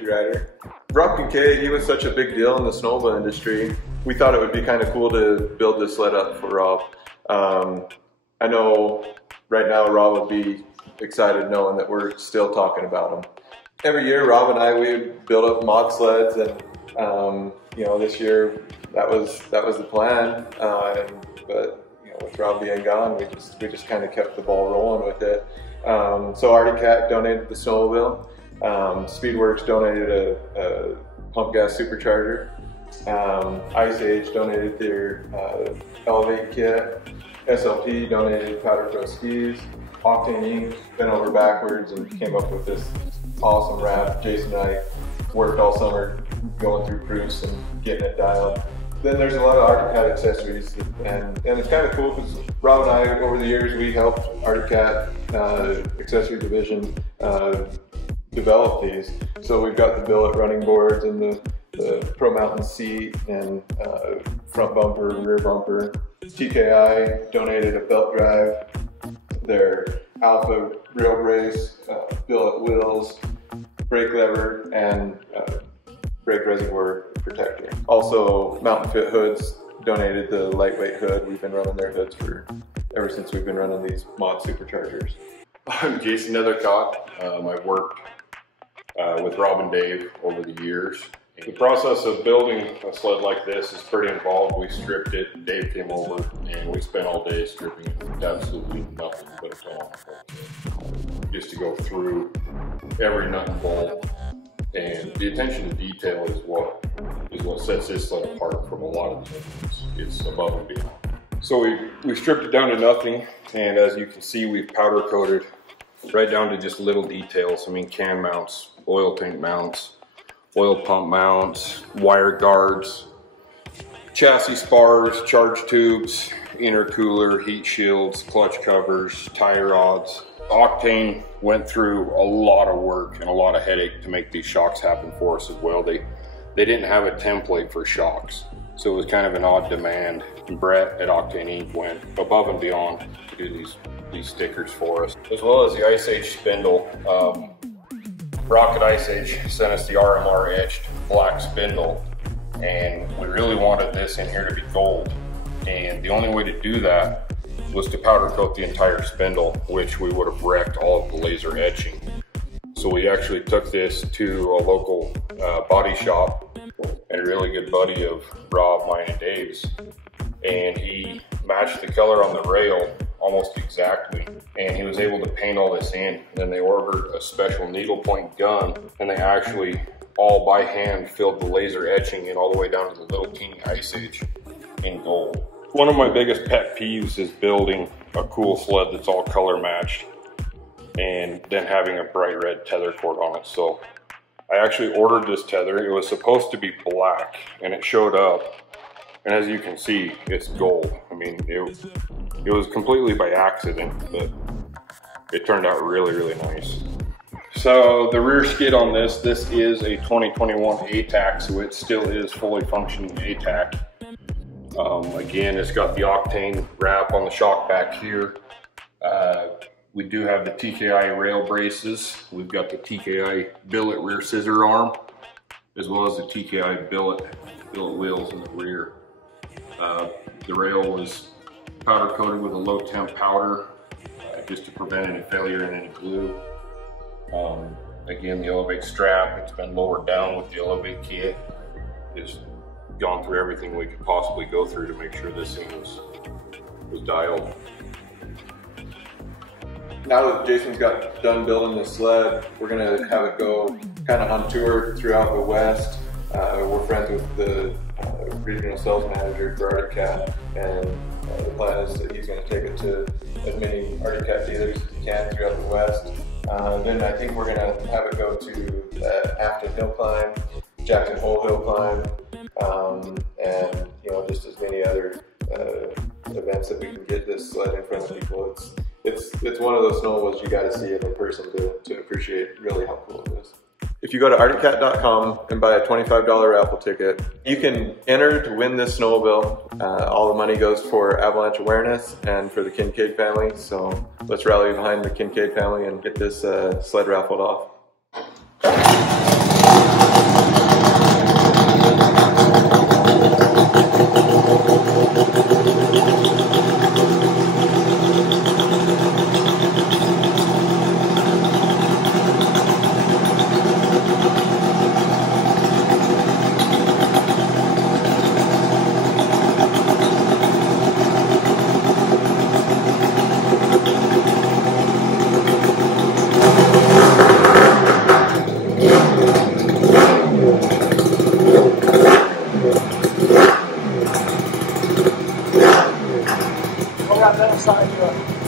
country rider. Rob Kincaid, he was such a big deal in the snowmobile industry. We thought it would be kind of cool to build this sled up for Rob. I know right now Rob would be excited knowing that we're still talking about him. Every year, Rob and I, we build up mod sleds, and you know, this year that was the plan. But you know, with Rob being gone, we just kind of kept the ball rolling with it. So Arctic Cat donated the snowmobile. Speedwerx donated a pump gas supercharger. Ice Age donated their Elevate kit. SLP donated powder coat skis. Octane Inc. bent over backwards and came up with this awesome wrap. Jason and I worked all summer going through proofs and getting it dialed. Then there's a lot of Arctic Cat accessories, and it's kind of cool because Rob and I, over the years, we helped Arctic Cat accessory division develop these. So we've got the billet running boards and the Pro Mountain seat and front bumper, rear bumper. TKI donated a belt drive, their Alpha rail brace, billet wheels, brake lever, and brake reservoir protector. Also, Mountain Fit Hoods donated the lightweight hood. We've been running their hoods ever since we've been running these mod superchargers. I'm Jason Nethercott. I've worked with Rob and Dave over the years. The process of building a sled like this is pretty involved. We stripped it, Dave came over, and we spent all day stripping it with absolutely nothing but a tool, just to go through every nut and bolt. And the attention to detail is what sets this sled apart from a lot of the other ones. It's above and beyond. So we stripped it down to nothing, and as you can see, we've powder coated right down to just little details. I mean, can mounts, oil tank mounts, oil pump mounts, wire guards, chassis spars, charge tubes, intercooler, heat shields, clutch covers, tie rods. Octane went through a lot of work and a lot of headache to make these shocks happen for us as well. They didn't have a template for shocks, so it was kind of an odd demand. And Brett at Octane Inc. went above and beyond to do these stickers for us, as well as the Ice Age spindle. Rocket Ice Age sent us the RMR etched black spindle, and we really wanted this in here to be gold. And the only way to do that was to powder coat the entire spindle, which we would have wrecked all of the laser etching. So we actually took this to a local body shop, and a really good buddy of Rob, mine, and Dave's, and he matched the color on the rail almost exactly, and he was able to paint all this in. Then they ordered a special needlepoint gun, and they actually all by hand filled the laser etching in all the way down to the little teeny Ice Age in gold. One of my biggest pet peeves is building a cool sled that's all color matched and then having a bright red tether cord on it. So I actually ordered this tether. It was supposed to be black, and it showed up, and as you can see, it's gold. I mean, it was completely by accident, but it turned out really, really nice. So the rear skid on this is a 2021 ATAC, so it still is fully functioning ATAC. Again, it's got the Octane wrap on the shock back here. We do have the TKI rail braces. We've got the TKI billet rear scissor arm, as well as the TKI billet wheels in the rear. The rail was powder coated with a low temp powder just to prevent any failure in any glue. Again, the Elevate strap, it's been lowered down with the Elevate kit. Just gone through everything we could possibly go through to make sure this thing was dialed. Now that Jason's got done building the sled, we're gonna have it go kind of on tour throughout the West. We're friends with the regional sales manager for Arctic Cat, and the plan is that he's going to take it to as many Arctic Cat dealers as he can throughout the West. Then I think we're going to have it go to Afton Hill Climb, Jackson Hole Hill Climb, and you know, just as many other events that we can get this sled in front of people. It's one of those snowmobiles you got to see it in person to appreciate really how cool it is. If you go to arcticcat.com and buy a $25 raffle ticket, you can enter to win this snowmobile. All the money goes for avalanche awareness and for the Kincaid family. So let's rally behind the Kincaid family and get this sled raffled off. Got that side